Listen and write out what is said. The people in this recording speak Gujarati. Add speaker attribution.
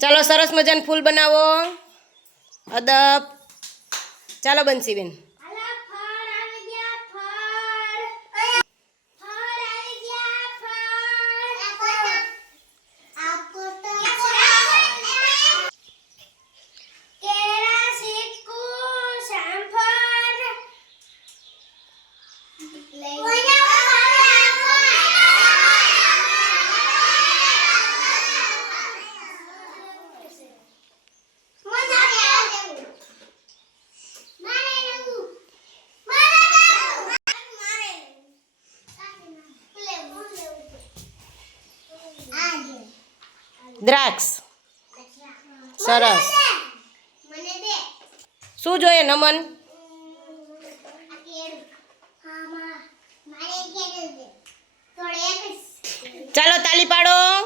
Speaker 1: ચાલો સરસ મજાનું ફૂલ બનાવો. અદબ. ચાલો બંસીબેન દ્રાક્ષ. સરસ. શું જોઈએ નમન? ચાલો તાલી પાડો.